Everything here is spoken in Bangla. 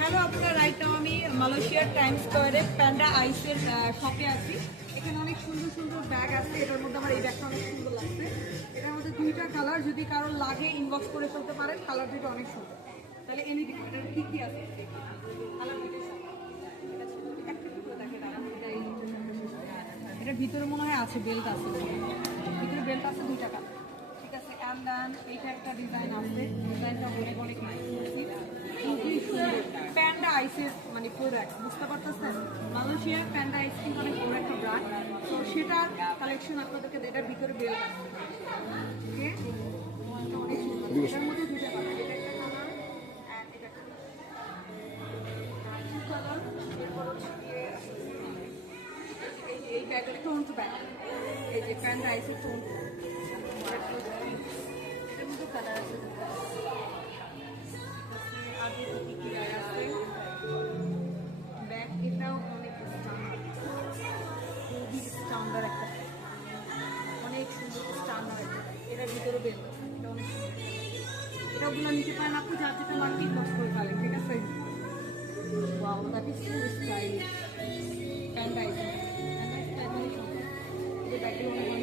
হ্যালো আপনারা, রাইট নাও আমি মালয়েশিয়ার টাইম স্কোয়ারে প্যান্ডা আইসের শপে আছি। এখানে অনেক সুন্দর সুন্দর ব্যাগ আছে। এটার মধ্যে আমার এই ব্যাগটা অনেক সুন্দর লাগছে। এটার মধ্যে দুইটা কালার, যদি কারোর লাগে ইনবক্স করে ফেলতে পারেন। কালার দুটো অনেক সুন্দর, তাহলে এনে দিন। এটার কী কী আছে কালার দুটো একটা দুটো দেখে দাঁড়ান। এটার ভিতরে মনে হয় আছে বেল্ট আছে, ভিতরে বেল্ট আছে, দুইটা কালার। ঠিক আছে, অ্যান্ড দেন এইটা একটা ডিজাইন আছে। ডিজাইনটা অনেক অনেক নাইস, খুবই সুন্দর। প্যান্ডা আইসের মানে প্রোডাক্ট, বুঝতে পারতেছেন? মালয়েশিয়ার প্যান্ডা আইস কিন্তু অনেক বড় একটা ব্র্যান্ড। তো সেটার কালেকশন আপনাদেরকে এটার ভিতরে বেল্ট আছে। ওকে, অনেক সুন্দর। এটার মধ্যে দুইটা কালার, এটা একটা কালার অ্যান্ড এটা একটা কালার। এরপর হচ্ছে গিয়ে এই ব্যাগের টোন টু ব্যাগ, এই যে প্যান্ডা আইসের টোন টু, এটার মধ্যে কালার আছে। আগে কি কি আছে ব্যাগ, এটাও অনেক স্ট্যান্ডার্ড, খুবই স্ট্যান্ডার্ড একটা, অনেক সুন্দর স্ট্যান্ডার্ড একটা। এটার ভিতরে বেল, এটা অনেক সুন্দর। এটাগুলো নিতে পারেন আপনি, যার যেটা লাগবে ইনবক্স করে ফেলেন। ঠিক আছে, wow, that is so stylish. Panda eyes, panda eyes, এই ব্যাগগুলো অনেক